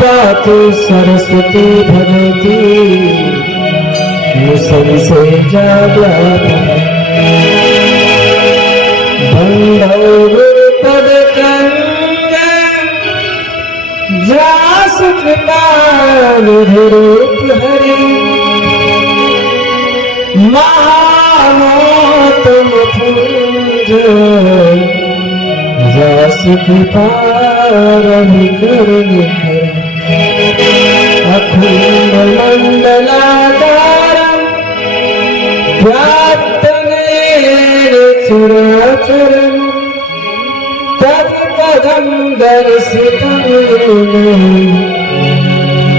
पातु सरस्वती भगवती संसे जाग्रत बंधौ गुरुपद कंग जास कृपा निधिरूप हरि महामोतम पुंज जास कृपा रवि कर निखर अखंड मंडलाकारं व्याप्तं येन चराचरं तत्पदं दर्शितं येन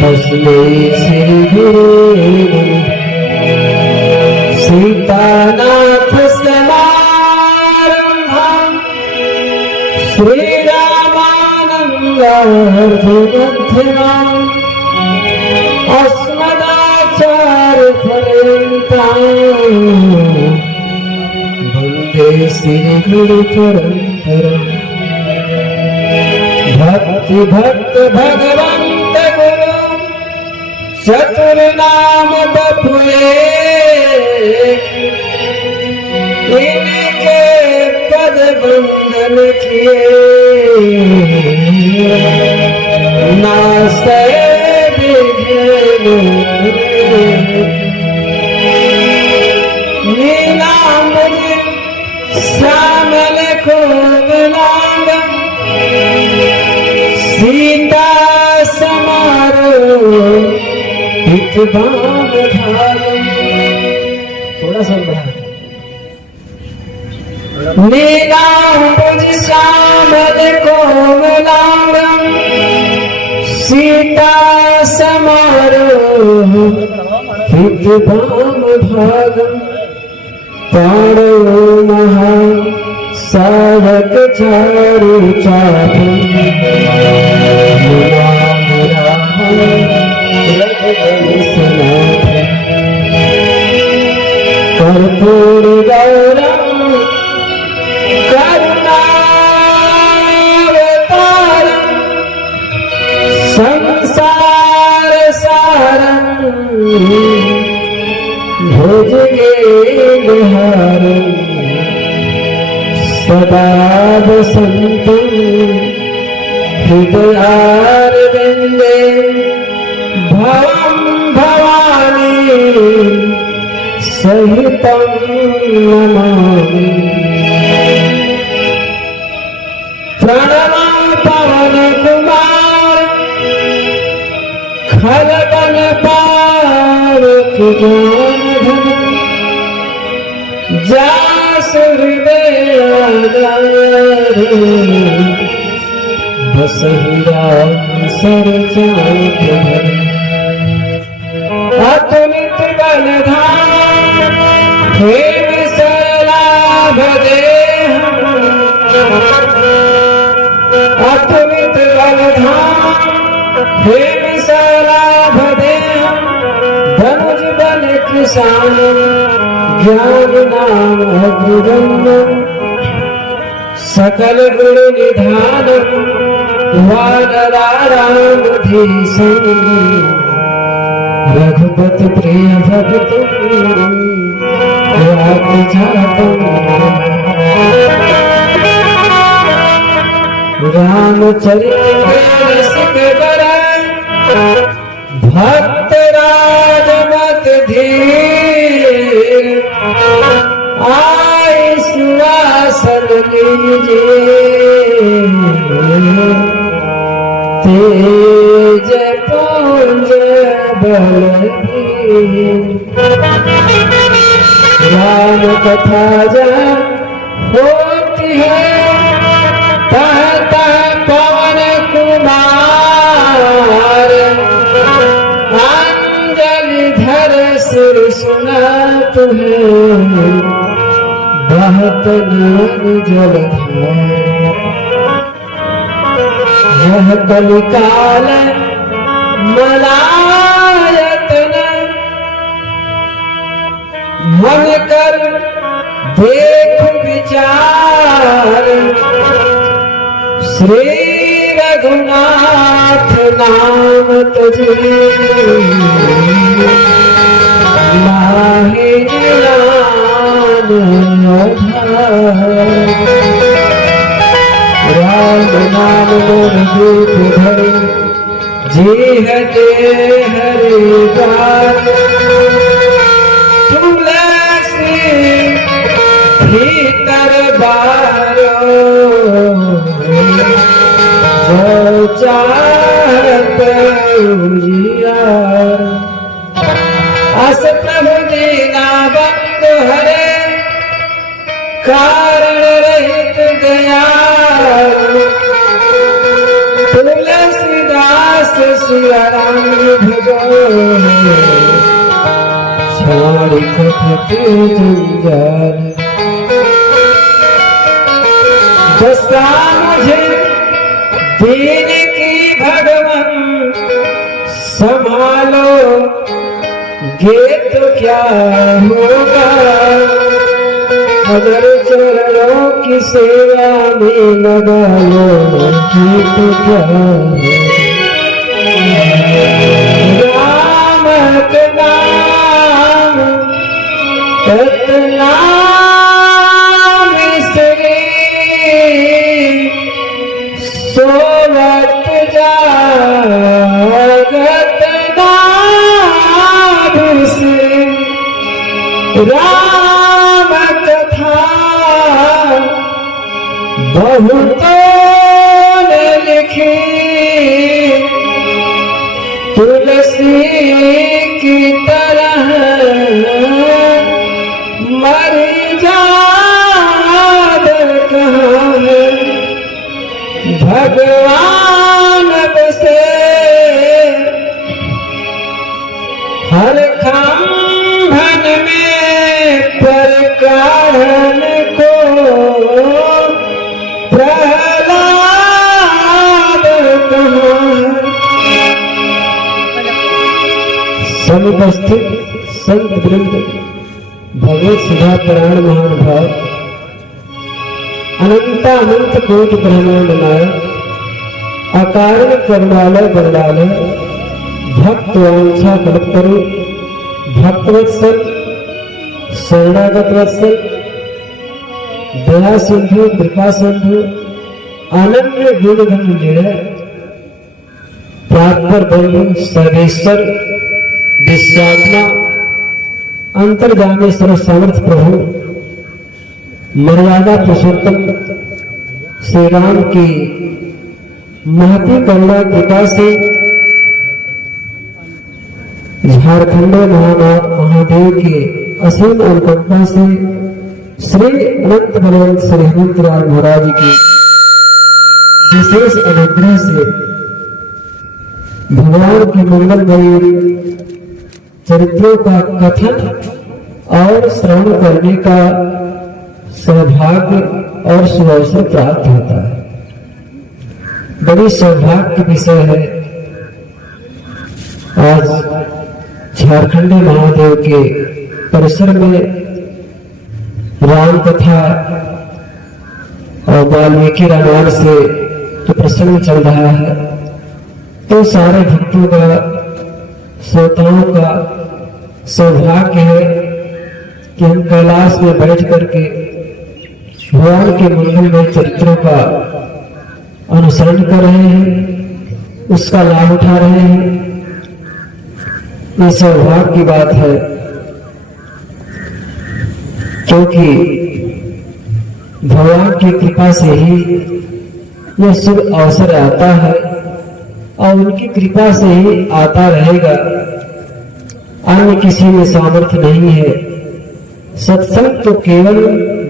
तस्मै श्री गुरुवे नमः। सीतानाथ समारंभं श्रीरामानन्दार्जुनमध्यमाम् अस्मदाचार्यपर्यन्तां वन्दे श्रीगुरुपरम्पराम्। भक्ति भक्त भगवन्त गुरु चतुर्नाम बपुए इनके पद बंदन किए नास्ते नीलांबर श्यामल कोमलांग सीता समारोह पितबाम धारम। थोड़ा सा बढ़ा नीलांबर श्यामल कोमलांग सीता समारोह पितबाम भागम तारो महा साधक चारु चापम कर्पूर गौरम करुणावतारम संसार सारं भुजगेन्द्रहारं सदा वसन्तं हृदयारविन्दे भवं भवानी सहितं नमामि। प्रणमं पवन कुमार खलबन पावक ज्ञान धन जास हृदय आधार बसहि राम सर चाप धर। अतुलित बल धाम हे विसलाभ देह अतुलित बल धाम हे विसलाभ देह धनुज बल किसान ज्ञान नाम अग्निगंधम सकल गुण निधान वानरारामधीशं रघुपति प्रिय भक्त रामचरित भक्त राजमत धीर आय सुवासन लीजिए तेज पुंज बलबीर। राम कथा जहाँ होती है कहता पवन कुमार अंजलि धर सिर सुनात है बहत नयन जलधार। यह कलिकाल मलायतन मन कर देख विचार श्री रघुनाथ नाम तुझे माहे नाम राम नाम मोर दूत धरे जी हटे हरि द्वार तुलसी भीतर बारो जो चाहत उजियार अस प्रभु दीना बंधु हरे कारण रहित दयाल तुलसीदास सिया राम भजो छाड़ी कपट जंजाल दस्ता मुझे दीन की भगवान संभालो गे तो क्या होगा अगर चरणों की सेवा में लगा लो तो क्या राम का नाम सतनाम से सोवत जागत नाम से राम कथा बहुतों ने लिखी तुलसी की तरह मर जाद कहाँ है भगवान बसे हर खंभन में प्रकारण को प्रहलाद समुपस्थित संत वृंद भगवत सुधा पुराण महानुभाव अनंत कोटि ब्रह्मांड नायक अकारण करुणालय बरदालय भक्त वांछा कल्पतरु भक्तवत्सल शरणागत वत्सल दया सिंधु कृपा सिंधु अनन्य गुणधन जय प्रापर बंधु सर्वेश्वर विश्वात्मा अंतर्गामी सर्व समर्थ प्रभु मर्यादा पुरुषोत्तम श्री राम की महती करुणा कृपा से झारखंड महादेव के असीम अनुकंपा से श्री अनंत बलवंत श्री हेमंतराज महाराज की विशेष अनुग्रह से भगवान की मंगलमयी चरित्रों का कथन और श्रवण करने का सौभाग्य और सुअवसर प्राप्त होता है। बड़ी सौभाग्य का विषय है आज झारखंडी महादेव के परिसर में राम कथा और वाल्मीकि रामायण से जो प्रसंग चल रहा है तो सारे भक्तों का श्रोताओं का सौभाग्य है कि हम कैलाश में बैठ करके भगवान के मंगलमय चरित्रों का अनुसरण कर रहे हैं, उसका लाभ उठा रहे हैं। ये सौभाग्य की बात है क्योंकि भगवान की कृपा से ही यह शुभ अवसर आता है और उनकी कृपा से ही आता रहेगा। अन्य किसी में सामर्थ्य नहीं है। सत्संग तो केवल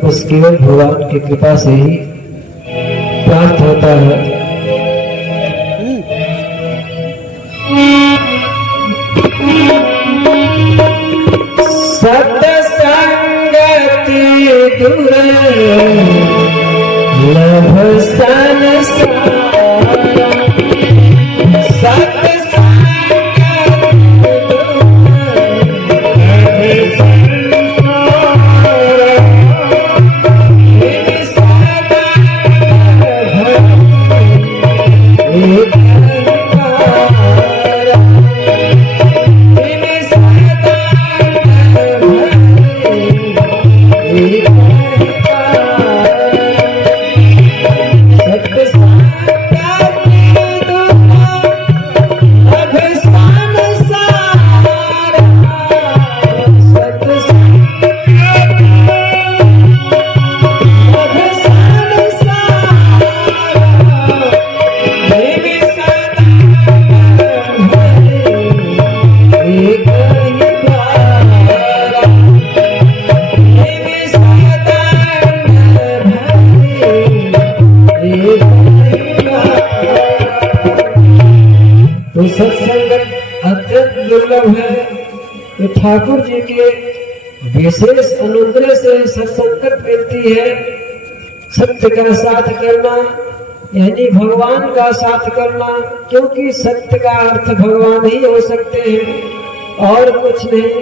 बस केवल भगवान की कृपा से ही प्राप्त होता है। सत्संगति दूर लभ सत्संग अत्यंत दुर्लभ है। तो ठाकुर जी के विशेष अनुग्रह से सत्संगत मिलती है। सत्य का साथ करना यानी भगवान का साथ करना, क्योंकि सत्य का अर्थ भगवान ही हो सकते हैं और कुछ नहीं।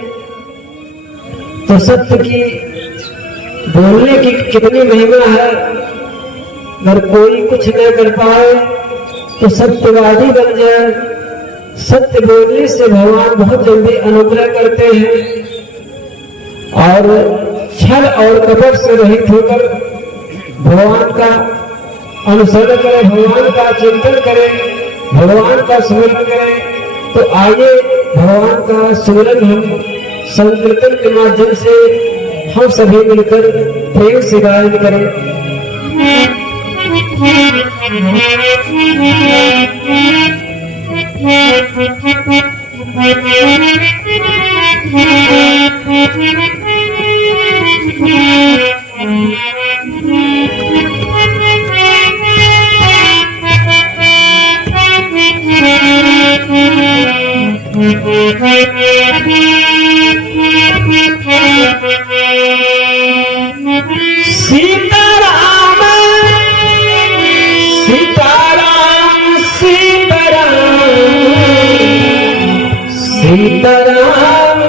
तो सत्य की बोलने की कितनी महिमा है। अगर कोई कुछ न कर पाए तो सत्यवादी बन जाए। सत्य बोलने से भगवान बहुत जल्दी अनुग्रह करते हैं और छल और कपट से रहित होकर भगवान का अनुसरण करें, भगवान का चिंतन करें, भगवान का स्मरण करें। तो आइए भगवान का स्मरण हम संकीर्तन के माध्यम से हम सभी मिलकर प्रेम से गायन करें। सीताराम सीताराम सीताराम सीताराम सीताराम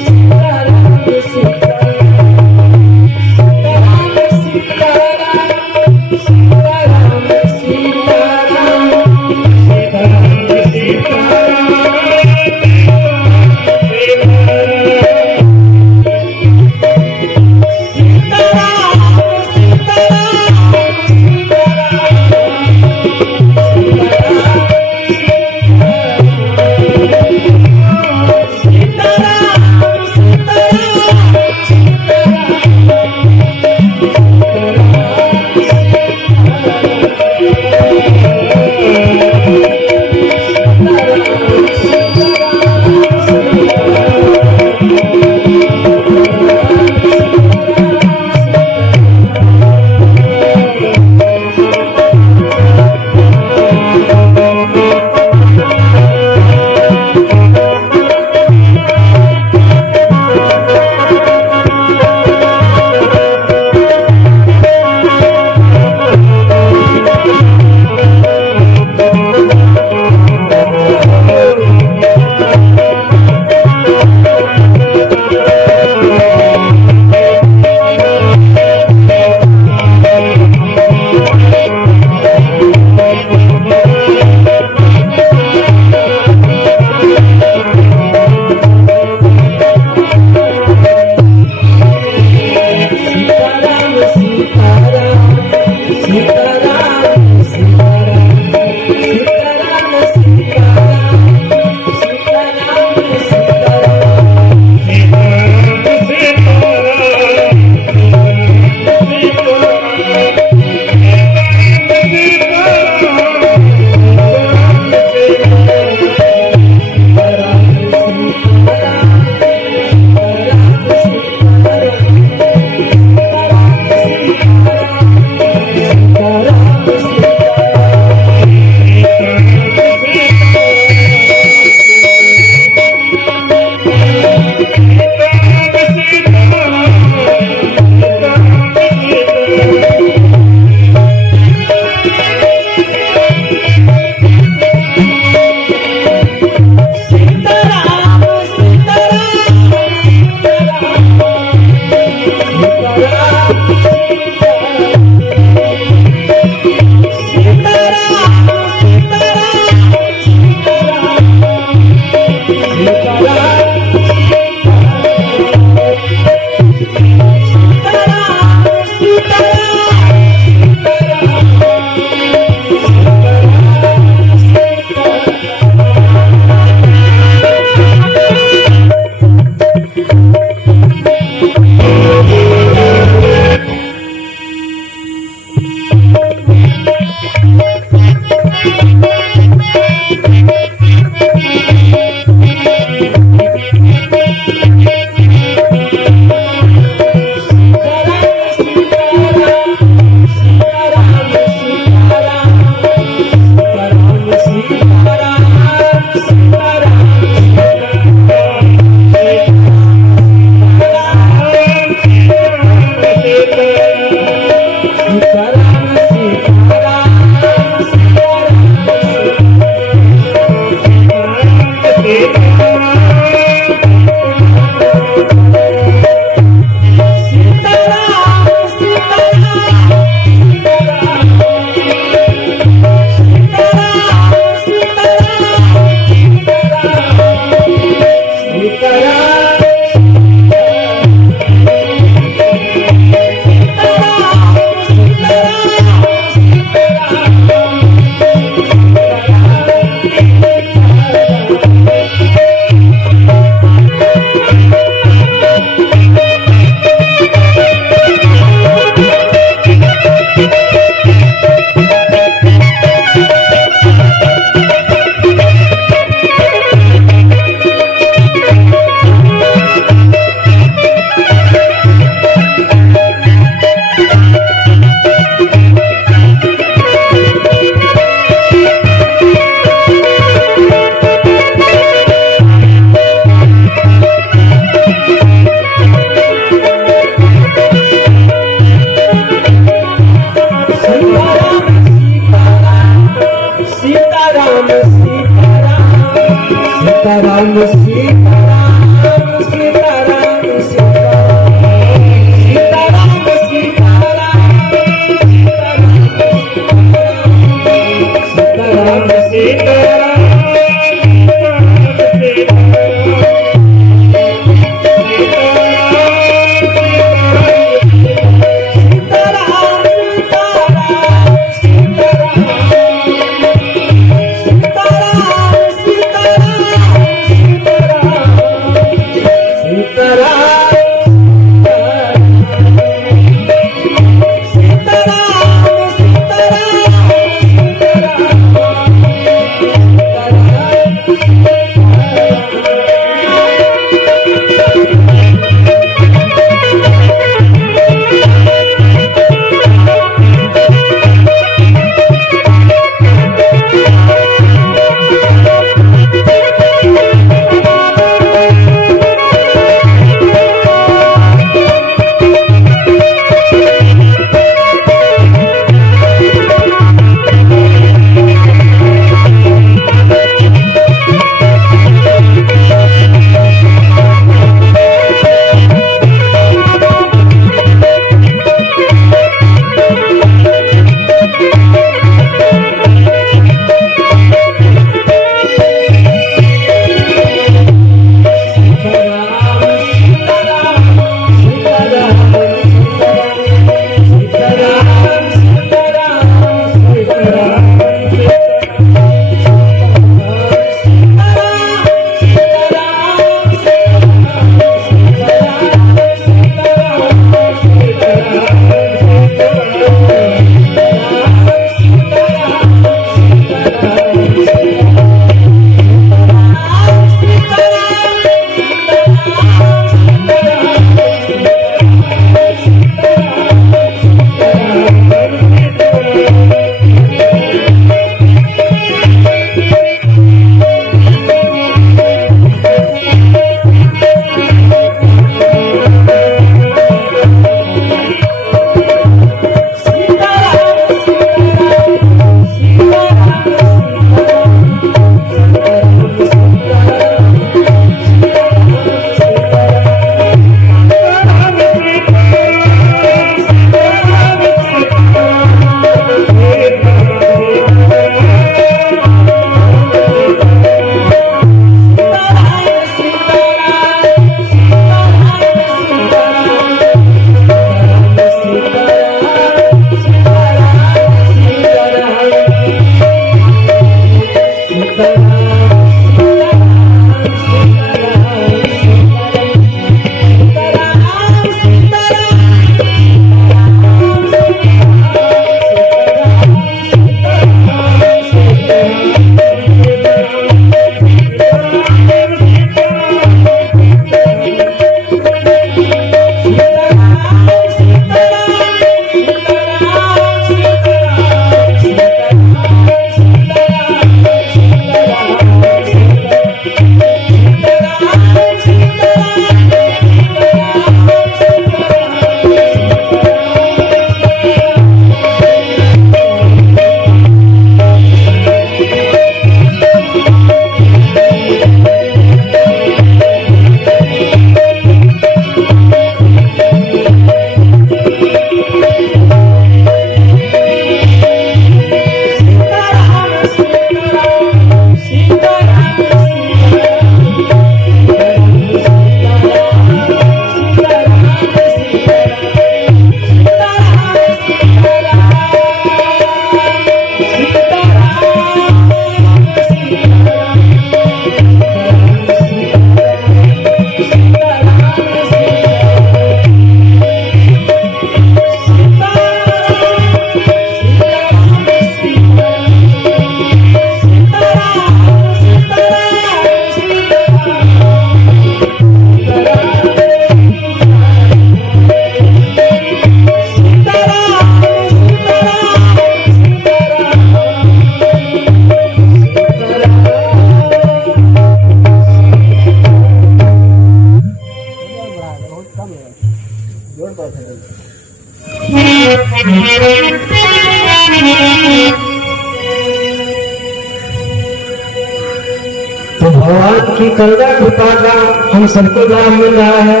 तो भगवान की करुणा कृपा का हम सबको लाभ मिल रहा है।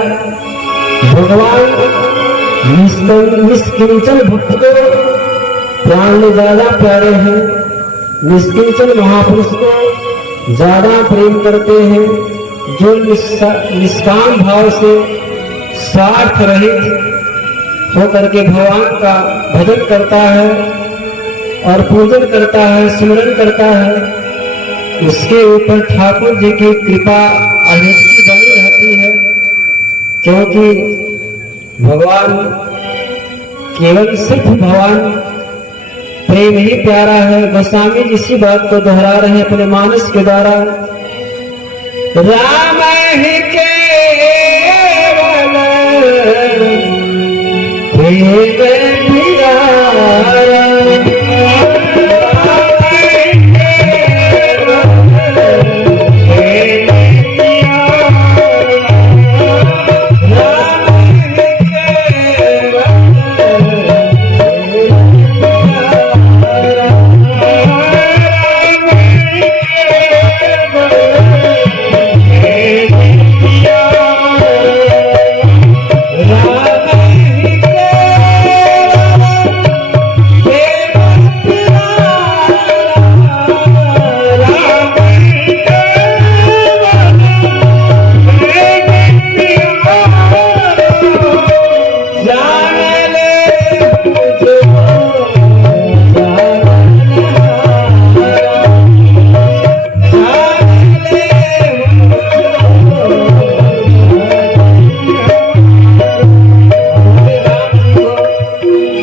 भगवान निष्किंचन भक्त को प्राण में ज्यादा प्यारे हैं, निष्किंचन महापुरुष को ज्यादा प्रेम करते हैं। जो निष्काम भाव से स्वार्थ रहित होकर के भगवान का भजन करता है और पूजन करता है, स्मरण करता है, उसके ऊपर ठाकुर जी की कृपा अनित्य बनी रहती है। क्योंकि भगवान केवल सिर्फ भगवान प्रेम ही प्यारा है। गोस्वामी जी इसी बात को दोहरा रहे हैं अपने मानस के द्वारा। राम ही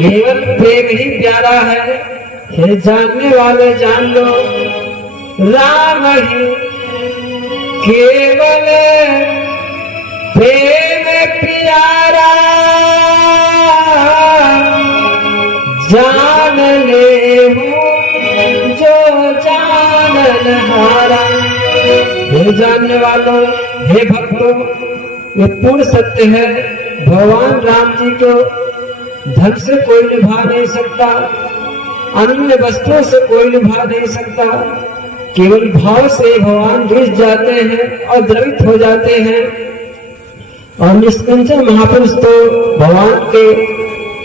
केवल प्रेम प्यारा, जानने वाले जान लो, राम ही केवल प्रेम प्यारा, जान ले जो जानन हारा। हे जानने वालों, हे भक्तों, ये पूर्ण सत्य है। भगवान राम जी को धन से कोई निभा नहीं सकता, अन्य वस्तुओं से कोई निभा नहीं सकता। केवल भाव से भगवान रिझ जाते हैं और द्रवित हो जाते हैं। और निष्किंचन महापुरुष तो भगवान के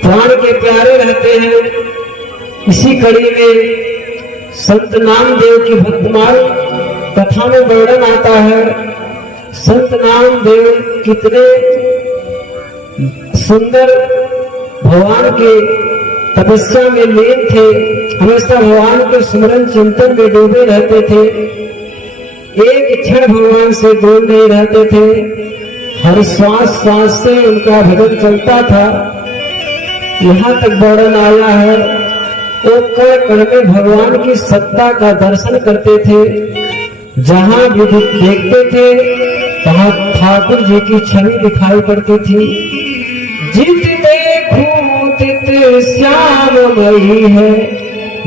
प्राण के प्यारे रहते हैं। इसी कड़ी में संत नामदेव की भक्तमाल कथा में वर्णन आता है। संत नामदेव कितने सुंदर भगवान के तपस्या में लीन थे, हमेशा भगवान के स्मरण चिंतन में डूबे रहते थे, एक क्षण भगवान से दूर नहीं रहते थे। हर श्वास श्वास से उनका भजन चलता था। यहाँ तक वर्णन आया है, वो कण कण में भगवान की सत्ता का दर्शन करते थे। जहाँ भी देखते थे वहाँ ठाकुर जी की छवि दिखाई पड़ती थी। जित देखूं तित श्याममयी है,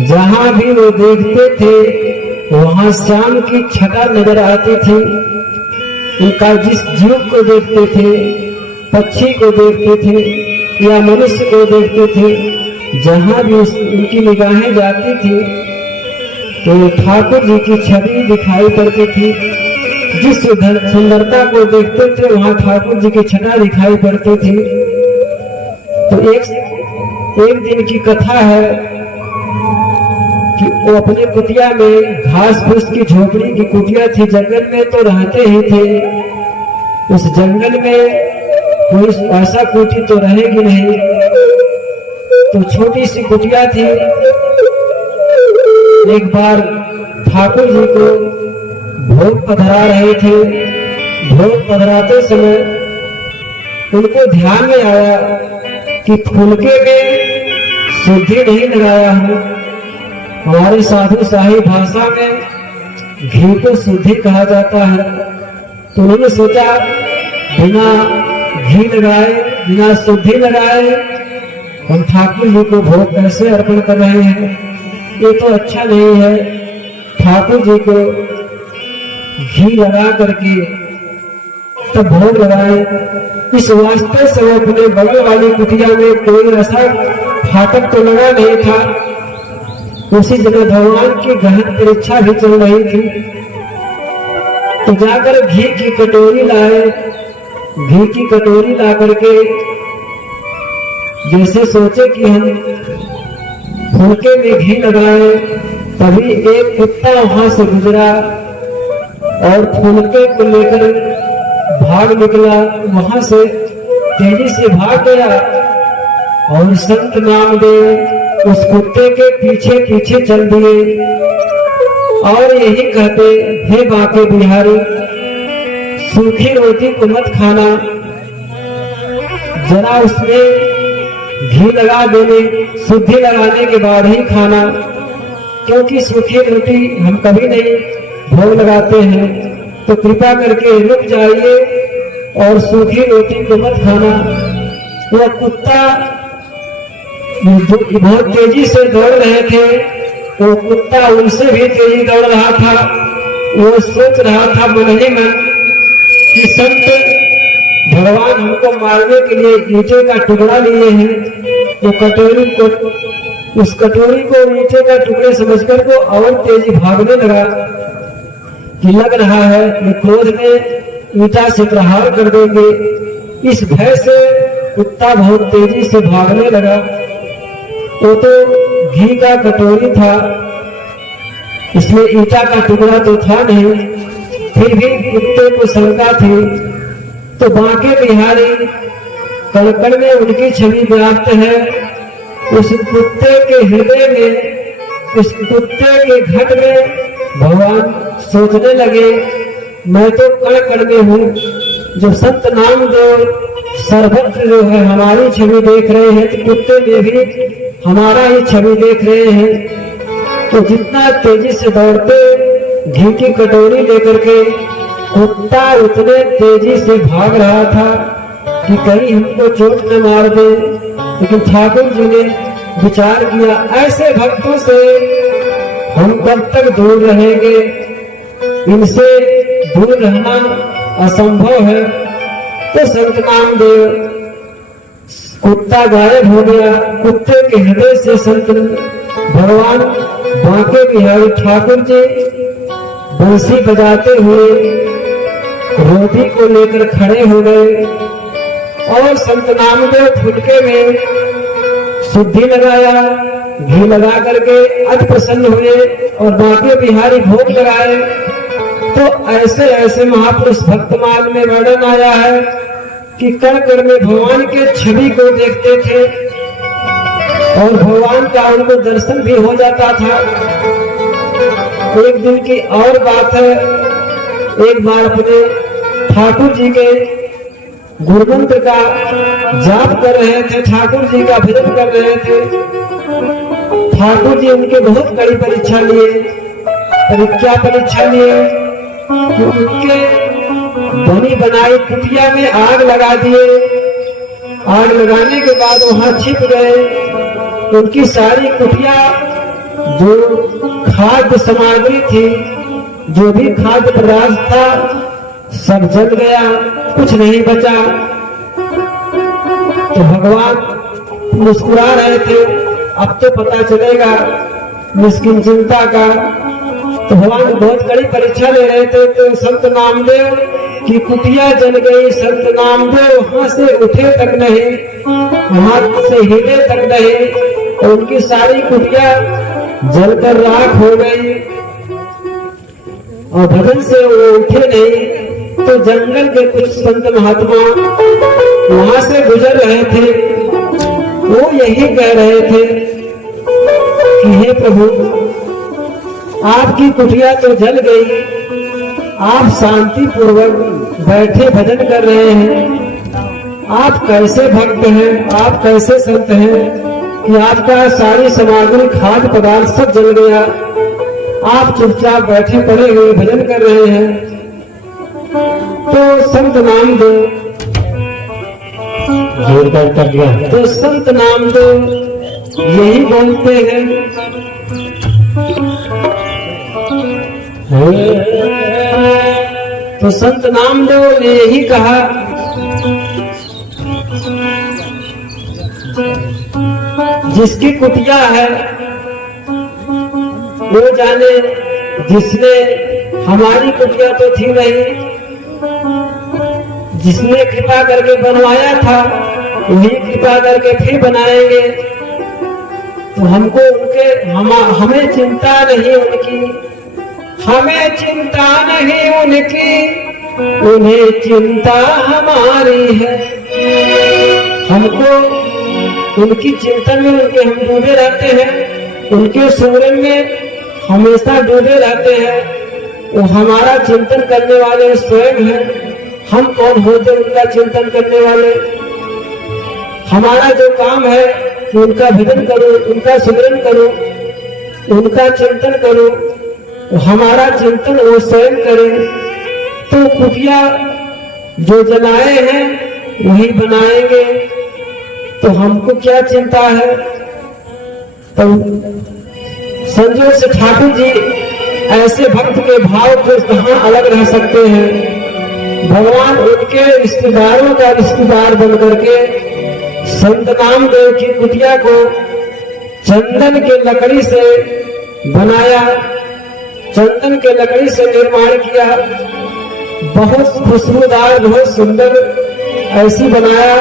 जहाँ भी वो देखते थे वहाँ श्याम की छटा नजर आती थी। उनका जिस जीव को देखते थे, पक्षी को देखते थे या मनुष्य को देखते थे, जहाँ भी उनकी निगाहें जाती थी तो ठाकुर जी की छवि दिखाई पड़ती थी। जिस सुंदरता को देखते थे वहाँ ठाकुर जी की छटा दिखाई पड़ती थी। तो एक दिन की कथा है कि वो अपनी कुटिया में, घास फूस की झोपड़ी की कुटिया थी, जंगल में तो रहते ही थे। उस जंगल में कोई ऐसा कुटी तो रहेगी नहीं, तो छोटी सी कुटिया थी। एक बार ठाकुर जी को भोग पधरा रहे थे। भोग पधराते समय उनको ध्यान में आया कि फुलके में शुद्धि नहीं लगाया हूं। हमारे साधु शाही भाषा में घी को शुद्धि कहा जाता है। तो उन्होंने सोचा बिना घी लगाए, बिना शुद्धि लगाए हम ठाकुर जी को भोग कैसे अर्पण कर रहे हैं, ये तो अच्छा नहीं है। ठाकुर जी को घी लगा करके तब भोग लगाए। इस वास्ते से वो अपने बगल वाली कुटिया में कोई ऐसा फाटक तो लगा नहीं था। उसी जगह भगवान की गहन परीक्षा भी चल रही थी। तो जाकर घी की कटोरी लाए। घी की कटोरी ला करके जैसे सोचे कि हम फुलके में घी लगाए, तभी एक कुत्ता वहां से गुजरा और फुलके को लेकर भाग निकला। वहां से तेजी से भाग गया और संत नामदेव उस कुत्ते के पीछे पीछे चल दिए और यही कहते, हे बाके बिहारी, सूखी रोटी को मत खाना, जरा उसमें घी लगा देने, शुद्धि लगाने के बाद ही खाना, क्योंकि सूखी रोटी हम कभी नहीं भोग लगाते हैं। तो कृपा करके रुक जाइए और सूखी रोटी को मत खाना। वह कुत्ता बहुत तेजी से दौड़ रहे थे। वो कुत्ता उनसे भी तेजी दौड़ रहा था। वो सोच रहा था मन ही मन कि संत भगवान हमको मारने के लिए ईंटे का टुकड़ा लिए हैं। वो कटोरी को, उस कटोरी को ईंटे का टुकड़े समझकर को और तेजी भागने लगा कि लग रहा है कि क्रोध में ईंटा से प्रहार कर देंगे। इस भय से कुत्ता बहुत तेजी से भागने लगा। वो तो घी का कटोरी था, इसमें ईंटा का टुकड़ा तो था नहीं, फिर भी कुत्ते को शंका थी। तो बांके बिहारी कड़कड़ में उनकी छवि व्याप्त है। उस कुत्ते के हृदय में, उस कुत्ते के घट में भगवान सोचने लगे, मैं तो कण कण में हूँ। जो संत नामदेव सर्वत्र जो है हमारी छवि देख रहे हैं, तो कुत्ते में भी हमारा ही छवि देख रहे हैं। तो जितना तेजी से दौड़ते घी की कटोरी लेकर के कुत्ता उतने तेजी से भाग रहा था कि कहीं हमको चोट न मार दे। लेकिन ठाकुर जी ने विचार किया, ऐसे भक्तों से हम कब तक दूर रहेंगे, इनसे दूर रहना असंभव है। तो संत नामदेव, कुत्ता गायब हो गया। कुत्ते के हृदय से संत भगवान बांके बिहारी ठाकुर जी बंसी बजाते हुए रोटी को लेकर खड़े हो गए और संत नामदेव फुलके में शुद्धि लगाया, घी लगा करके अति प्रसन्न हुए और बांके बिहारी भोग लगाए। तो ऐसे ऐसे महापुरुष भक्तमाल में वर्णन आया है कि कण कण में भगवान के छवि को देखते थे और भगवान का उनको दर्शन भी हो जाता था। एक दिन की और बात है, एक बार अपने ठाकुर जी के गुरुमंत्र का जाप कर रहे थे, ठाकुर जी का भजन कर रहे थे। ठाकुर जी उनके बहुत कड़ी परीक्षा लिए। क्या परीक्षा लिए कि उनके बनी बनाई कुटिया में आग लगा दिए। आग लगाने के बाद वहां छिप गए। उनकी सारी कुटिया, जो खाद्य सामग्री थी, जो भी खाद्य पदार्थ था, सब जल गया, कुछ नहीं बचा। तो भगवान मुस्कुरा रहे थे, अब तो पता चलेगा मिस्किन चिंता का। तो भगवान बहुत कड़ी परीक्षा ले रहे थे। तो संत नामदेव की कुटिया जल गई। संत नामदेव वहां से उठे तक नहीं, हाथ से हिले तक नहीं, और उनकी सारी कुटिया जलकर राख हो गई और भजन से वो उठे नहीं। तो जंगल के कुछ संत महात्मा वहां से गुजर रहे थे। वो यही कह रहे थे कि हे प्रभु, आपकी कुटिया तो जल गई, आप शांति पूर्वक बैठे भजन कर रहे हैं। आप कैसे भक्त हैं, आप कैसे संत हैं कि आपका सारी सामग्री खाद्य पदार्थ सब जल गया, आप चुपचाप बैठे पड़े हुए भजन कर रहे हैं। तो संत नामदेव जोरदार कर दिया। तो संत नामदेव यही बोलते हैं, तो तो संत नामदेव ने यही कहा, जिसकी कुटिया है वो जाने, जिसने हमारी कुटिया तो थी नहीं, जिसने कृपा करके बनवाया था वही कृपा करके फिर बनाएंगे। तो हमको हमें चिंता नहीं उनकी, हमें चिंता नहीं उनकी, उन्हें चिंता हमारी है। हमको उनकी चिंतन में उनके हम डूबे रहते हैं, उनके सुमरन में हमेशा डूबे रहते हैं। वो हमारा चिंतन करने वाले स्वयं हैं। हम कौन होते उनका चिंतन करने वाले? हमारा जो काम है कि उनका भजन करो, उनका सुमरन करो, उनका चिंतन करो, हमारा चिंतन वो स्वयं करे। तो कुटिया जो जलाए हैं वही बनाएंगे, तो हमको क्या चिंता है? तो संजोग से ठाकुर जी ऐसे भक्त के भाव को कहाँ अलग रह सकते हैं? भगवान उनके रिश्तेदारों का रिश्तेदार बन करके संत नामदेव की कुटिया को चंदन के लकड़ी से बनाया, चंदन के लकड़ी से निर्माण किया, बहुत खुशबूदार, बहुत सुंदर ऐसी बनाया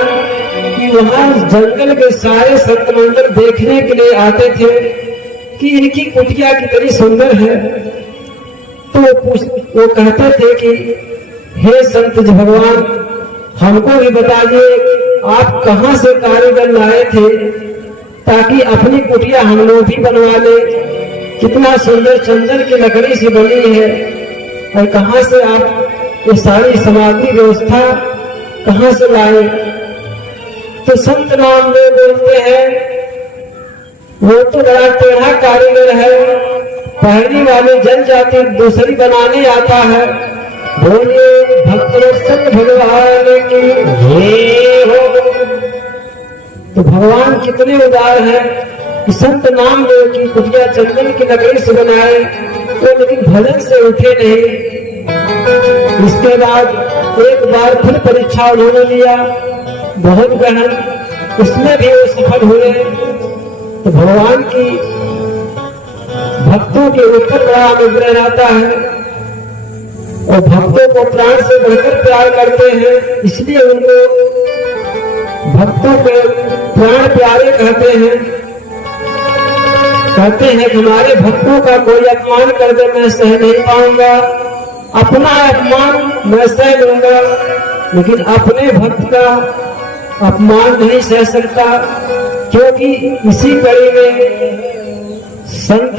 कि वहां जंगल के सारे संत मंडल देखने के लिए आते थे कि इनकी कुटिया कितनी सुंदर है। तो वो कहते थे कि हे संत जी भगवान, हमको भी बता दिए आप कहाँ से कारीगर लाए थे ताकि अपनी कुटिया हम लोग भी बनवा ले। कितना सुंदर चंदन की लकड़ी से बनी है, और कहाँ से आप ये सारी सामग्री व्यवस्था कहाँ से लाए? तो संत नामदेव बोलते हैं वो तो बड़ा टेढ़ा कारीगर है, पहली वाली जल जाती दूसरी बनाने आता है। बोलिए भक्त भगवान की जय हो। तो भगवान कितने उदार हैं कि संत नामदेव की कुटिया चंदन की लकड़ी से बनाए, तो लेकिन भजन से उठे नहीं। इसके बाद एक बार फिर परीक्षा उन्होंने लिया, बहुत गहन, उसमें भी वो सफल हुए। तो भगवान की भक्तों के ऊपर बड़ा अनुग्रह रहता है और भक्तों को प्राण से बढ़कर प्यार करते हैं, इसलिए उनको भक्तों के प्राण प्यारे कहते हैं। कहते हैं कि हमारे भक्तों का कोई अपमान कर दे मैं सह नहीं पाऊंगा, अपना अपमान मैं सह लूंगा, लेकिन अपने भक्त का अपमान नहीं सह सकता। क्योंकि इसी कड़ी में संत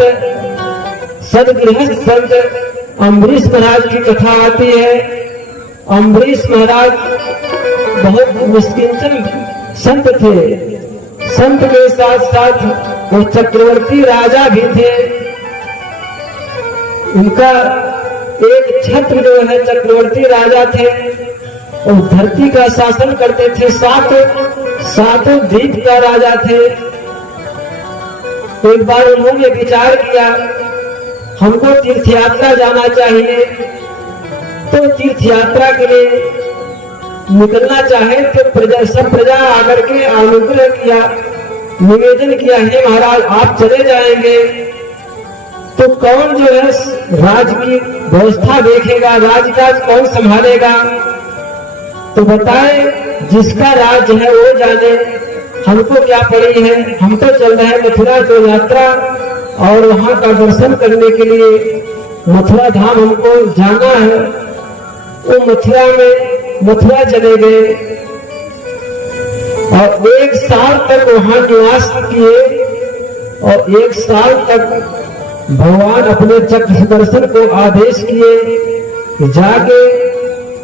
सदगृहस्थ संत अम्बरीश महाराज की कथा आती है। अम्बरीश महाराज बहुत निष्किंचन संत थे, संत के साथ साथ वो चक्रवर्ती राजा भी थे। उनका एक छत्र जो है चक्रवर्ती राजा थे और धरती का शासन करते थे, सातों द्वीप का राजा थे। एक बार उन्होंने विचार किया हमको तीर्थ यात्रा जाना चाहिए, तो तीर्थ यात्रा के लिए निकलना चाहे तो सब प्रजा आकर के अनुग्रह किया, निवेदन किया, हे महाराज आप चले जाएंगे तो कौन जो है राज की व्यवस्था देखेगा, राजकाज कौन संभालेगा? तो बताए जिसका राज है वो जाने, हमको क्या पड़ी है, हम तो चल रहे हैं मथुरा को यात्रा और वहां का दर्शन करने के लिए मथुरा धाम हमको जाना है। वो मथुरा चले गए और 1 साल तक वहां निवास किए और 1 साल तक भगवान अपने चक्र दर्शन को आदेश किए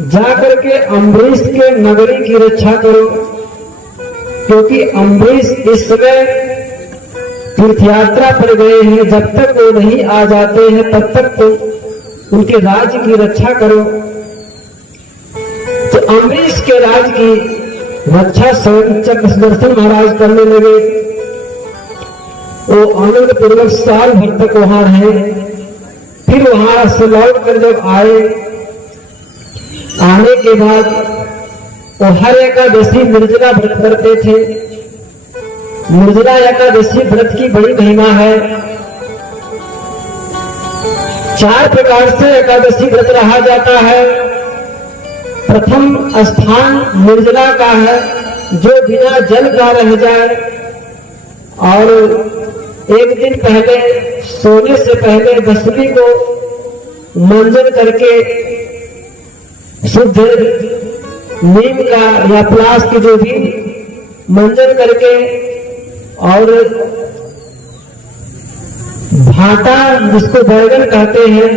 जाकर के अम्बरीश के नगरी की रक्षा करो, क्योंकि अम्बरीश इस समय तीर्थ यात्रा पर गए हैं, जब तक वो नहीं आ जाते हैं तब तक तो उनके राज्य की रक्षा करो। तो अम्बरीश के राज्य की रक्षा स्वयं चक्र सुदर्शन महाराज करने लगे। वो आनंद पूर्वक साल भर तक वहां रहे। फिर वहां से लौट कर जब आए आने के बाद वो हर एकादशी निर्जला व्रत करते थे। निर्जला एकादशी व्रत की बड़ी महिमा है। 4 प्रकार से एकादशी व्रत रहा जाता है। प्रथम स्थान निर्जला का है, जो बिना जल का रह जाए और एक दिन पहले सोने से पहले दशमी को मंजन करके शुद्ध नीम का या प्लास की जो भी मंजन करके और भाटा जिसको बैगन कहते हैं,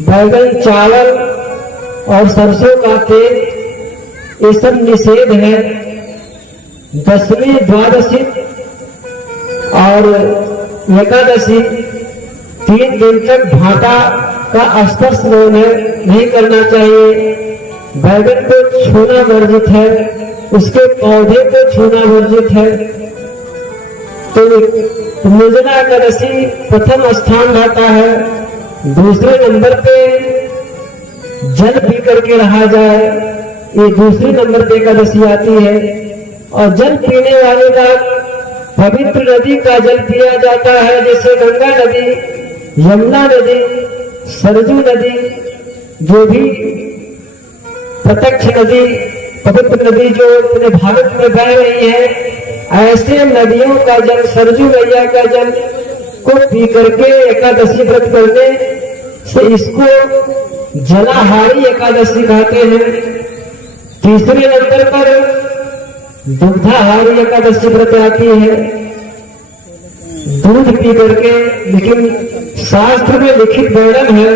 बैगन, चावल और सरसों का तेल, ये सब निषेध है। दशमी, द्वादशी और एकादशी 3 दिन तक भाटा का स्पर्श नहीं करना चाहिए। बैगन को छूना वर्जित है, उसके पौधे को छूना वर्जित है। तो निर्जला एकादशी प्रथम स्थान रहता है। दूसरे नंबर पे जल पी करके रहा जाए, ये दूसरे नंबर पे एकादशी आती है। और जल पीने वाले का पवित्र नदी का जल पिया जाता है, जैसे गंगा नदी, यमुना नदी, सरजू नदी, जो भी प्रत्यक्ष नदी, पवित्र नदी जो पूरे भारत में बह रही है, ऐसे नदियों का जल, सरजू मैया का जल को पी करके एकादशी व्रत करने से इसको जलाहारी एकादशी कहते हैं। तीसरे नंबर पर दुग्धाहारी एकादशी व्रत आती है, दूध पी करके। लेकिन शास्त्र में लिखित वर्णन है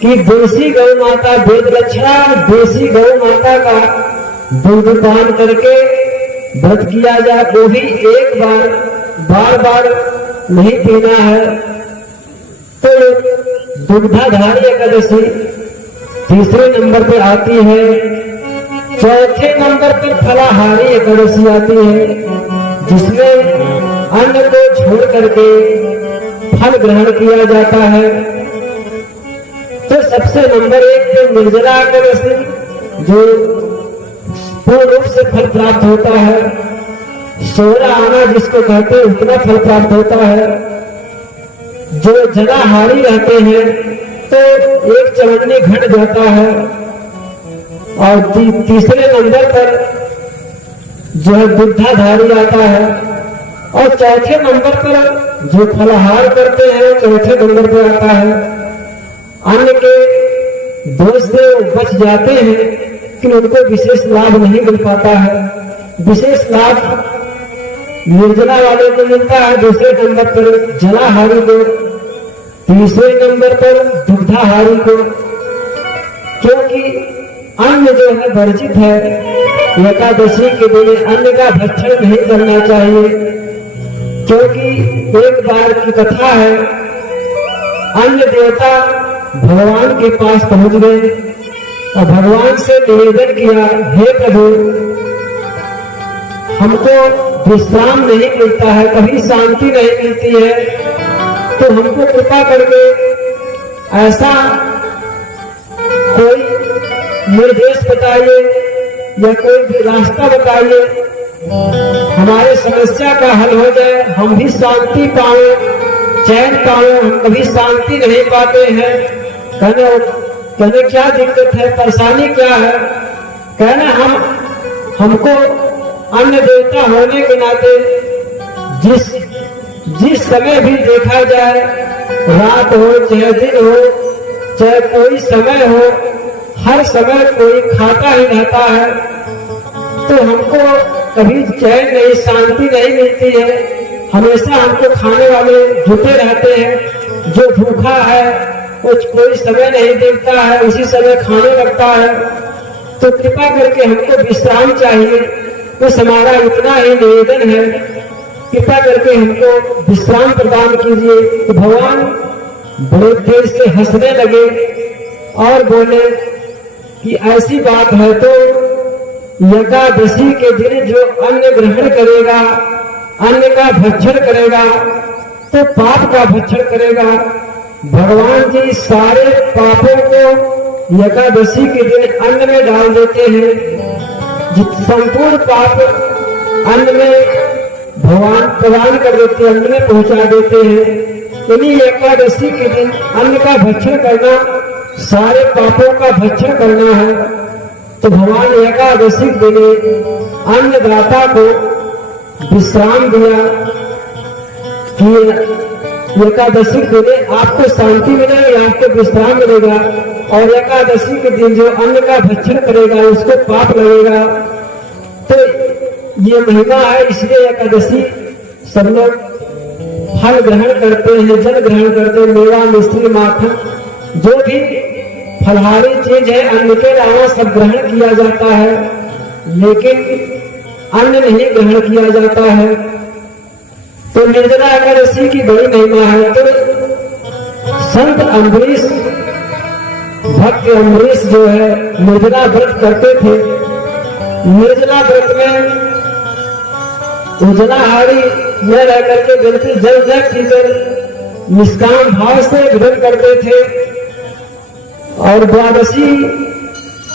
कि देसी गौ माता वेद रक्षा, देसी गौ माता का दूध पान करके व्रत किया जाए, वो भी एक बार, बार बार नहीं पीना है। तो दुग्धाधारी एकादशी तीसरे नंबर पर आती है। चौथे नंबर पर फलाहारी एकादशी आती है, जिसमें अन्न को छोड़ करके फल ग्रहण किया जाता है। तो सबसे नंबर 1 पे निर्जला एकादशी, जो पूर्ण रूप से फल प्राप्त होता है। 16 आना जिसको कहते हैं, उतना फल प्राप्त होता है। जो जलाहारी रहते हैं तो 1 चवन्नी घट जाता है। और तीसरे नंबर पर जो है दुग्धाधारी आता है। और चौथे नंबर पर जो फलाहार करते हैं, चौथे नंबर पर आता है। अन्न के दोष से बच जाते हैं, लेकिन उनको विशेष लाभ नहीं मिल पाता है। विशेष लाभ निर्जला वाले को मिलता है, दूसरे नंबर पर जलाहारी को, तीसरे नंबर पर दुग्धाहारी को। क्योंकि अन्न जो है वर्जित है, एकादशी के दिन अन्न का भक्षण नहीं करना चाहिए। क्योंकि एक बार की कथा है, अन्न देवता भगवान के पास पहुंच गए और भगवान से निवेदन किया, हे प्रभु, हमको विश्राम नहीं मिलता है, कभी शांति नहीं मिलती है, तो हमको कृपा करके ऐसा कोई निर्देश बताइए या कोई भी रास्ता बताइए, हमारे समस्या का हल हो जाए, हम भी शांति पाए, चैन पाए। हम कभी शांति नहीं पाते हैं। कहने क्या दिक्कत है, परेशानी क्या है? कहना हमको अन्य देवता होने के नाते जिस समय भी देखा जाए, रात हो चाहे दिन हो चाहे कोई समय हो, हर समय कोई खाता ही रहता है, तो हमको कभी चैन नहीं, शांति नहीं मिलती है। हमेशा हमको खाने वाले जुटे रहते हैं। जो भूखा है वो कोई समय नहीं देखता है, उसी समय खाने लगता है। तो कृपा करके हमको विश्राम चाहिए, बस हमारा इतना ही निवेदन है, कृपा करके हमको विश्राम प्रदान कीजिए। तो भगवान बड़े तेज से हंसने लगे और बोले कि ऐसी बात है तो एकादशी के दिन जो अन्न ग्रहण करेगा, अन्न का भक्षण करेगा, तो पाप का भक्षण करेगा। भगवान जी सारे पापों को एकादशी के दिन अन्न में डाल देते हैं, संपूर्ण पाप अन्न में भगवान प्रदान कर देते हैं, अन्न में पहुंचा देते हैं। यानी एकादशी के दिन अन्न का भक्षण करना सारे पापों का भक्षण करना है। तो भगवान एकादशी के दिन अन्नदाता को विश्राम दिया कि एकादशी के दिन आपको शांति मिलेगी, आपको विश्राम मिलेगा, और एकादशी के दिन जो अन्न का भक्षण करेगा उसको पाप लगेगा। तो ये महिमा है, इसलिए एकादशी सब लोग फल ग्रहण करते हैं, जल ग्रहण करते हैं, मेवा मिश्री माखन जो भी फलहारी चीज है अन्न के अलावा सब ग्रहण किया जाता है, लेकिन अन्न नहीं ग्रहण किया जाता है। तो निर्जला एकादशी की बड़ी महिमा है। तो संत अम्बरीश, भक्त अम्बरीश जो है निर्जला व्रत करते थे। निर्जला व्रत में उजलाहारी में रह करके बिल्कुल जल जल पीकर निष्काम भाव से व्रत करते थे। और द्वादशी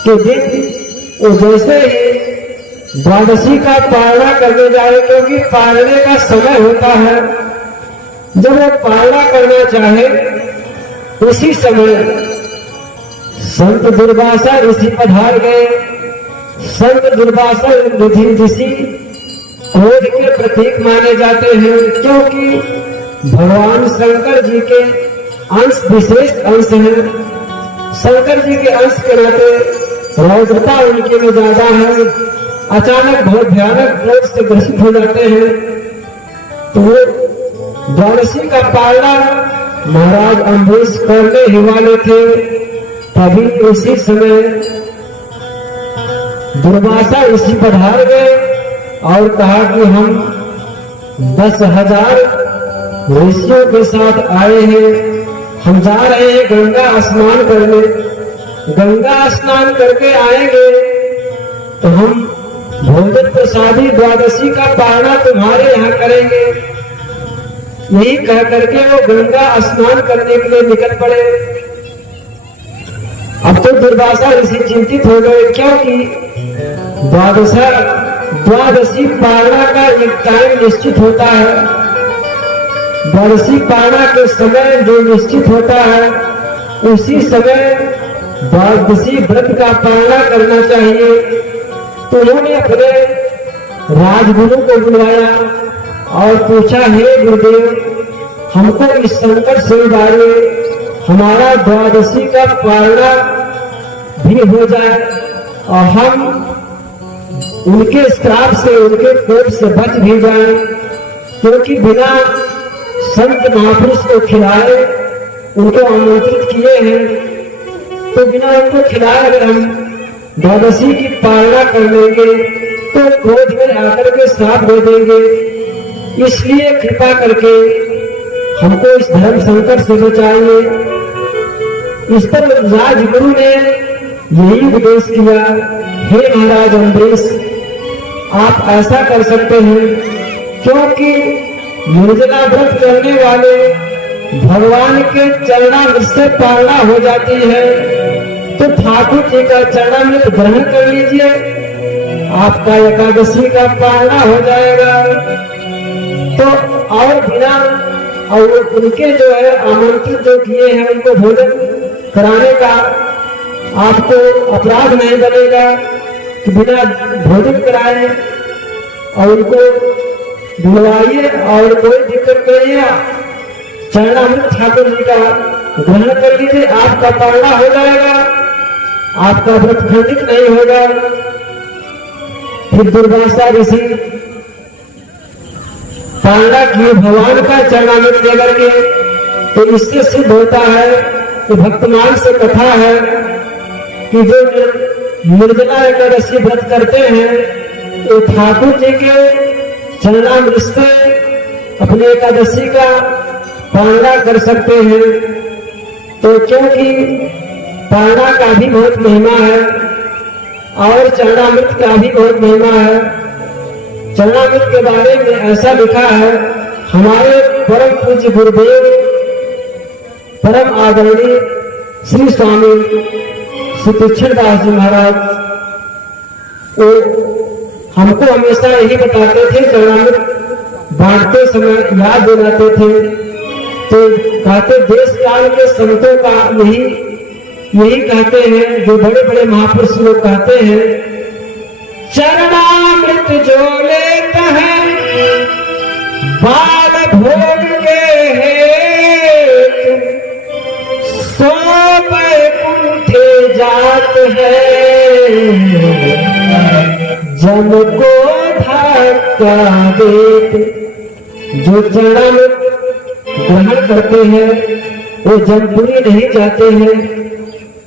के दिन वो जैसे ही द्वादशी का पारणा करने जाए, क्योंकि पारने का समय होता है, जब वो पारणा करना चाहे उसी समय संत दुर्वासा ऋषि पधार गए। संत दुर्वासा ऋषि क्रोध के प्रतीक माने जाते हैं, क्योंकि भगवान शंकर जी के अंश विशेष अंश हैं। शंकर जी के अंश के नाते रौद्रता उनके में ज्यादा है, अचानक बहुत भयानक क्रोध से ग्रसित हो जाते हैं। तो वो द्वादशी का पारणा महाराज अम्बरीश करने ही वाले थे, तभी उसी समय दुर्वासा ऋषि पधार गए और कहा कि हम 10,000 ऋषियों के साथ आए हैं, हम जा रहे हैं गंगा स्नान करने। गंगा स्नान करके आएंगे तो हम भोजन प्रसादी द्वादशी का पारणा तुम्हारे यहाँ करेंगे। यही कह करके वो गंगा स्नान करने के लिए निकल पड़े। अब तो दुर्वासा ऋषि चिंतित हो गए, क्योंकि द्वादशी पारणा का एक टाइम निश्चित होता है। द्वादशी पारणा के समय जो निश्चित होता है उसी समय द्वादशी व्रत का पारणा करना चाहिए। तो उन्होंने अपने राजगुरु को बुलवाया और पूछा, हे गुरुदेव, हमको इस संकट से उबारिए, हमारा द्वादशी का पारणा भी हो जाए और हम उनके श्राप से, उनके कोप से बच भी जाए, क्योंकि बिना संत महापुरुष को खिलाए, उनको आमंत्रित किए हैं, तो बिना उनको खिलाए अगर हम द्वादशी की पालना कर लेंगे तो क्रोध में आकर के श्राप दे देंगे। इसलिए कृपा करके हमको इस धर्म संकट से बचाइए। इस पर राजगुरु ने यही उपदेश किया, हे महाराज अम्बरीश, आप ऐसा कर सकते हैं, क्योंकि निर्जला व्रत करने वाले भगवान के चरणामृत से पालना हो जाती है, तो ठाकुर जी का चरणामृत ग्रहण कर लीजिए, आपका एकादशी का पालना हो जाएगा। तो और बिना और उनके जो है आमंत्रित जो किए हैं उनको भोजन कराने का आपको अपराध नहीं बनेगा कि बिना भोजन कराए, और उनको बुलवाइए और कोई दिक्कत नहीं है, चरणामृत ठाकुर जी का ग्रहण कर लीजिए, आपका पालना हो जाएगा, आपका व्रत खंडित नहीं होगा। फिर दुर्वासा ऋषि पालना किए भगवान का चरणामृत लेकर के। तो इससे सिद्ध होता है कि भक्तमान से कथा है कि जो निर्जला एकादशी व्रत करते हैं तो ठाकुर जी के चरणामृत से अपनी एकादशी का पालना कर सकते हैं। तो क्योंकि पालना का भी बहुत महिमा है और चरणामृत का भी बहुत महिमा है। चरणामृत के बारे में ऐसा लिखा है, हमारे परम पूज्य गुरुदेव परम आदरणीय श्री स्वामी श्री तीक्ष्ण दास जी महाराज वो हमको हमेशा यही बताते थे, चरणामृत बांटते समय याद दिलाते थे। तो कहते देश काल के संतों का यही कहते हैं, जो बड़े बड़े महापुरुष लोग कहते हैं, चरणामृत जो लेता है बाल भोग के हेतु सो बैकुंठे जात है, जम को धक्का देते। जो चरणामृत ग्रहण करते हैं वो जमपुरी नहीं जाते हैं,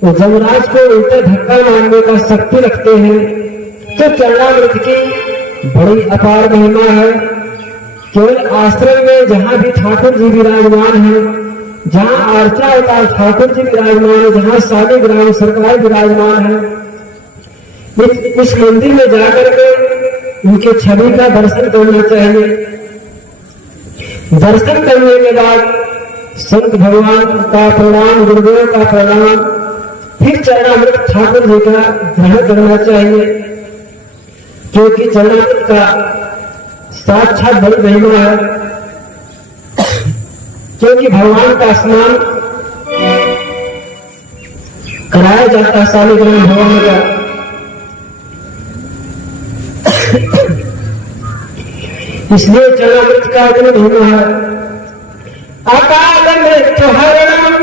वो जमराज को उल्टा धक्का मारने का शक्ति रखते हैं। तो चरणामृत की बड़ी अपार महिमा है। केवल आश्रम में जहां भी ठाकुर जी विराजमान है, जहां आर्चा अवतार ठाकुर जी विराजमान है, जहां शालिग्राम सरकार विराजमान है, इस मंदिर में जाकर के उनके छवि का दर्शन करना चाहिए। दर्शन करने के बाद संत भगवान का प्रणाम, गुरुदेव का प्रणाम, फिर चरणामृत ठाकुर जी का ग्रहण करना चाहिए, क्योंकि चरणामृत का साक्षात बड़ी महिमा है। क्योंकि भगवान का स्नान कराया जाता है शालिग्राम भगवान का। इसलिए चरणामृत का जो महिमा है, अकाल मृत्यु हरणम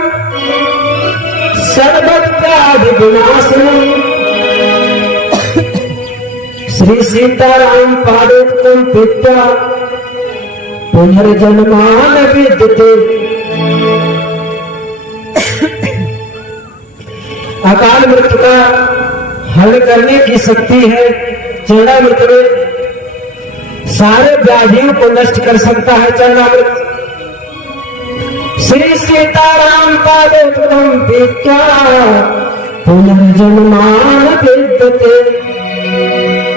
सर्वव्याधि विनाशनम श्री सीताराम पादोत्तम पिता पुनर्जन्मान विद्यते। अकाल मृत्यु का हरण करने की शक्ति है चरणामृत में। सारे व्याधियों को नष्ट कर सकता है चरणामृत। श्री सीताराम पादोत्तम पिता पुनर्जन्मान विद्यते।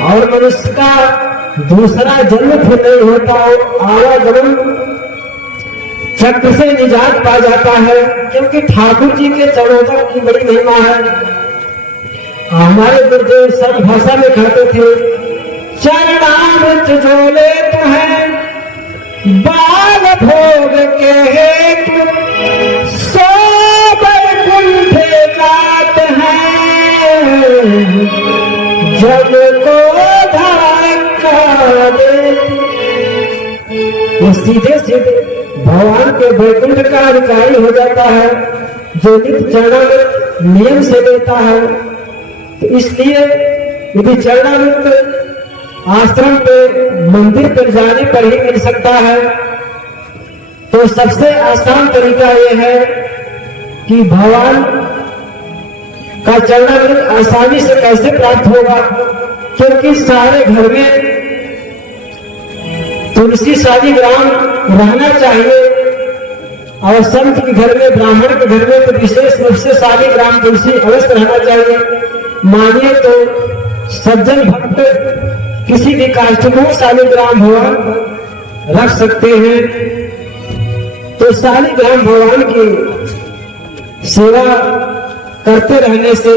और मनुष्य का दूसरा जन्म फिर नहीं होता, आवागमन चक्र से निजात पा जाता है, क्योंकि ठाकुर जी के चरणों की बड़ी महिमा है। हमारे गुरुदेव सब भाषा में कहते थे, चरणामृत जो लेते हैं बाल भोग के हेतु सो बैकुंठे जात हैं, जब को धक्का देते। वो सीधे सीधे भगवान के बैकुंठ का अधिकारी हो जाता है, जो नित्य चरणामृत नियम से देता है। तो इसलिए यदि चरणामृत आश्रम पे मंदिर पर जाने पर ही मिल सकता है, तो सबसे आसान तरीका यह है कि भगवान का चरणामृत आसानी से कैसे प्राप्त होगा। क्योंकि सारे घर में तुलसी शालिग्राम रहना चाहिए, और संत के घर में, ब्राह्मण के घर में तो विशेष रूप से शालिग्राम तुलसी अवश्य रहना चाहिए। मानिए तो सज्जन भक्त किसी भी काष्ठमूल शालिग्राम भगवान रख सकते हैं, तो शालिग्राम भगवान की सेवा करते रहने से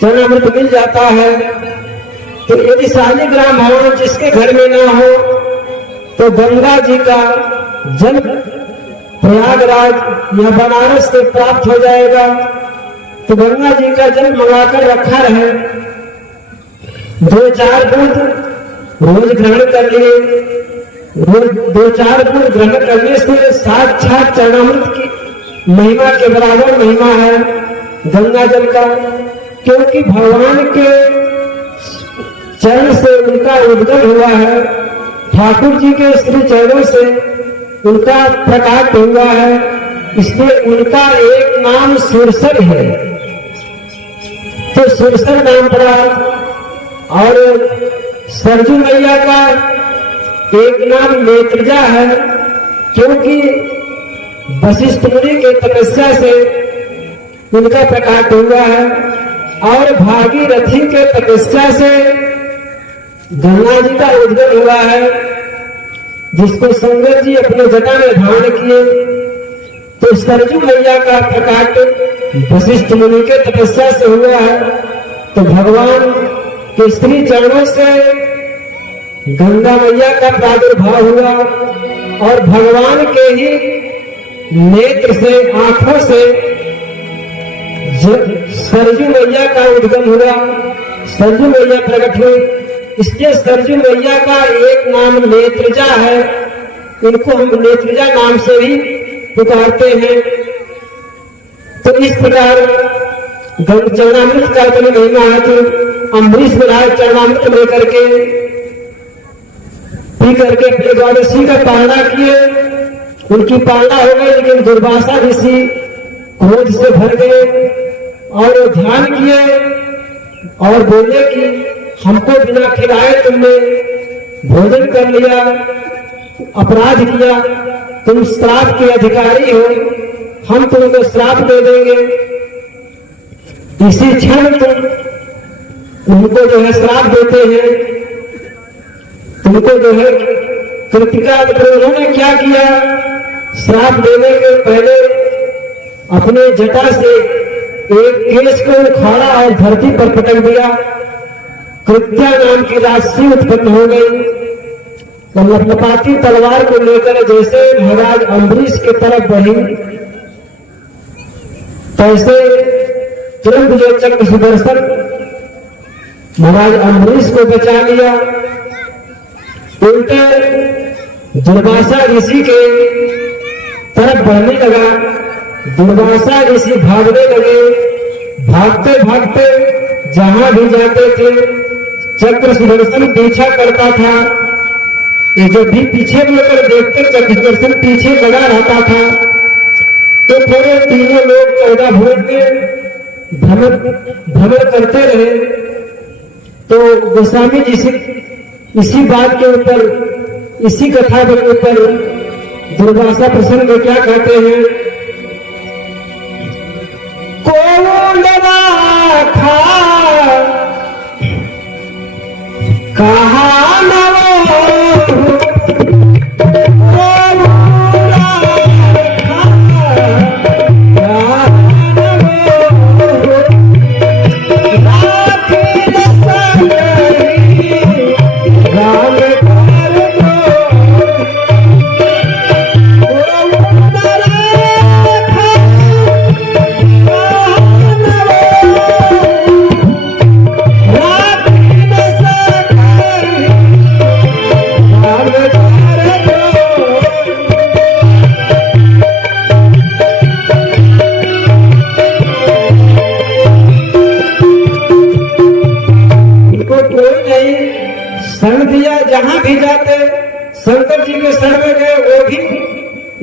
चरणामृत मिल जाता है। तो यदि शालिग्राम भगवान जिसके घर में ना हो, तो गंगा जी का जल प्रयागराज या बनारस से प्राप्त हो जाएगा। तो गंगा जी का जल मंगाकर रखा रहे, 2-4 बूंद रोज ग्रहण कर लिए। रोज 2-4 बूंद ग्रहण करने से साक्षात चरणामृत की महिमा के बराबर महिमा है गंगा जल का। क्योंकि भगवान के चरण से उनका उद्गम हुआ है, ठाकुर जी के श्री चरणों से उनका प्रकाश हुआ है, इसलिए उनका एक नाम सुरसर है। तो सुरसर नाम पड़ा। और सरजू मैया का एक नाम नेत्रजा है, क्योंकि वशिष्ठ मुनि के तपस्या से उनका प्रकाश हुआ है। और भागीरथी के तपस्या से गंगा जी का उद्गम हुआ है, जिसको शंकर जी अपने जटा में धारण किए। तो सरजू मैया का प्रकाश वशिष्ठ मुनि के तपस्या से हुआ है। तो भगवान के श्री चरणों से गंगा मैया का प्रादुर्भाव हुआ और भगवान के ही नेत्र से, आंखों से सरजू मैया का उद्गम हुआ, सरजू मैया प्रकट हुई। इसके सरजू मैया का एक नाम नेत्रजा है, इनको हम नेत्रजा नाम से भी पुकारते हैं। तो इस प्रकार चरणामृत का अपनी महिमा है। तो अम्बरीश महाराज चरणामृत लेकर के पी करके अपने द्वादशी का पारणा किए, उनकी पारणा हो गई। लेकिन दुर्वासा ऋषि क्रोध से भर गए और वो ध्यान किए और बोले कि हमको बिना खिलाए तुमने भोजन कर लिया, अपराध किया, तुम श्राप के अधिकारी हो, हम तुमको श्राप दे देंगे। इसी क्षण तुम उनको जो है श्राप देते हैं, तुमको जो है कृतिका। उन्होंने क्या किया, श्राप देने के पहले अपने जटा से एक केस को उखाड़ा और धरती पर पटक दिया। कृत्या नाम की राशि उत्पन्न हो गई। तो लपलपाती तलवार को लेकर जैसे महाराज अम्बरीश की तरफ बढ़ी, तैसे तुरंत जो चक्र सुदर्शन महाराज अम्बरीश को बचा लिया। उल्टे दुर्वासा ऋषि के तरफ बढ़ने लगा। दुर्वासा ऋषि भागने लगे। भागते भागते जहां भी जाते थे चक्र सुदर्शन पीछा करता था। ये जब भी पीछे मुड़कर देखते चक्र सुदर्शन पीछे लगा रहता था। तो थोड़े तीनों लोग 14 भुवन में भ्रमण करते रहे। तो गोस्वामी जी से इसी बात के ऊपर, इसी कथा के ऊपर दुर्वासा प्रसंग में क्या कहते हैं, कहा जहां भी जाते शंकर जी के शरण में गए, वो भी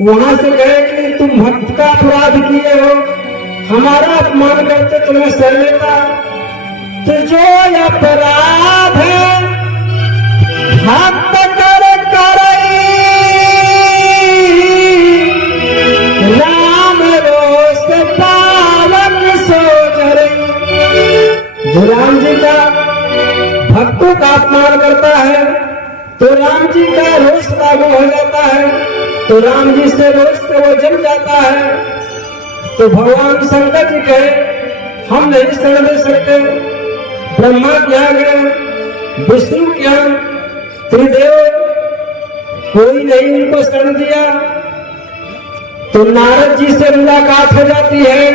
वहां से कहे कि तुम भक्त का अपराध किए हो, हमारा अपमान करते तुम्हें शरण लेता। तो जो अपराध है भक्त कर राम रोष पावन सो जरई। जो राम जी का भक्तों का अपमान करता है तो राम जी का रोष लागू हो जाता है, तो राम जी से रोष से वो जम जाता है। तो भगवान शंकर जी कहे हम नहीं शरण दे सकते। ब्रह्मा क्या गया, विष्णु क्या, त्रिदेव, कोई नहीं उनको शरण दिया। तो नारद जी से मुलाकात हो जाती है।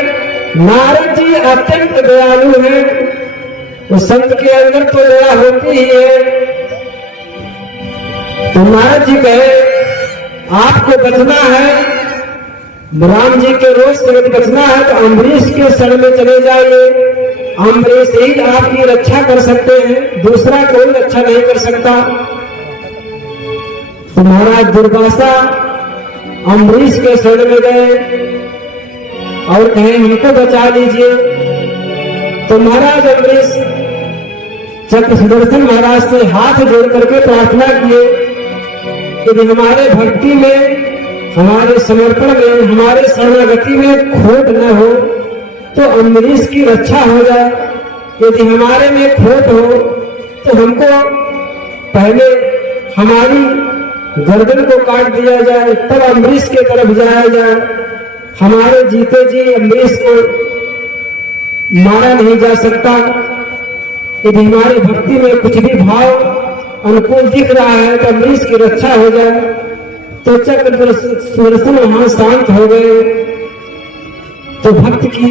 नारद जी अत्यंत दयालु हैं, वो संत के अंदर तो दया होती ही है। तो नारद जी कहे आपको बचना है, राम जी के रोष से बचना है तो अम्बरीश के शरण में चले जाइए। अम्बरीश ही आपकी रक्षा कर सकते हैं, दूसरा कोई रक्षा नहीं कर सकता। तो महाराज दुर्वासा अम्बरीश के शरण में गए और कहे हमको बचा लीजिए। तो महाराज अम्बरीश चक्र सुदर्शन महाराज से हाथ जोड़ करके प्रार्थना किए कि हमारे भक्ति में, हमारे समर्पण में, हमारे शरणागति में खोट न हो, तो अम्बरीश की रक्षा हो जाए। यदि हमारे में खोट हो तो हमको पहले हमारी गर्दन को काट दिया जाए, तब अम्बरीश के तरफ जाया जाए। हमारे जीते जी अम्बरीश को मारा नहीं जा सकता। यदि हमारे भक्ति में कुछ भी भाव अनुकूल दिख रहा है तो अम्बरीश की रक्षा हो जाए, तो चक्र सुदर्शन वहां शांत हो गए। तो भक्त की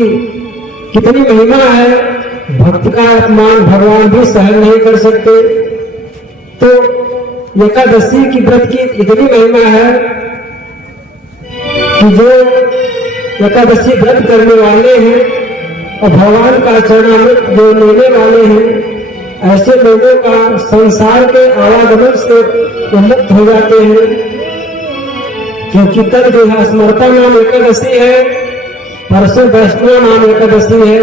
कितनी महिमा है, भक्त का अपमान भगवान भी सहन नहीं कर सकते। तो एकादशी की व्रत की इतनी महिमा है कि जो एकादशी व्रत करने वाले हैं और भगवान का चरणामृत जो लेने वाले हैं, ऐसे लोगों का संसार के आवागमन से मुक्त हो जाते हैं। क्योंकि कल जो है स्मृता नाम एकादशी है, परसों वैष्णव नाम एकादशी है।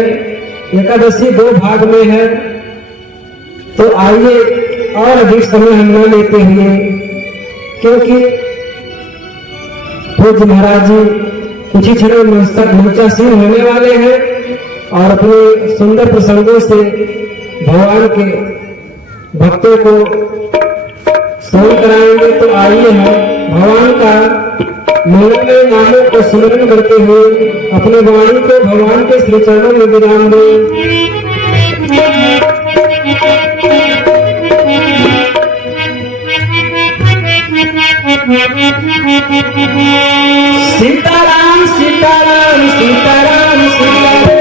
एकादशी 2 भाग में है। तो आइए और अधिक समय हम न लेते हुए, क्योंकि पूज्य महाराज जी कुछ ही क्षणों में मंचासीन होने वाले हैं और अपने सुंदर प्रसंगों से भगवान के भक्तों को श्रवण कराएंगे। तो आइए हम भगवान का मंगलमय नामों को स्मरण करते हुए अपने वाणी को भगवान के श्री चरणों में विराम दें। सीताराम सीताराम सीताराम सीताराम।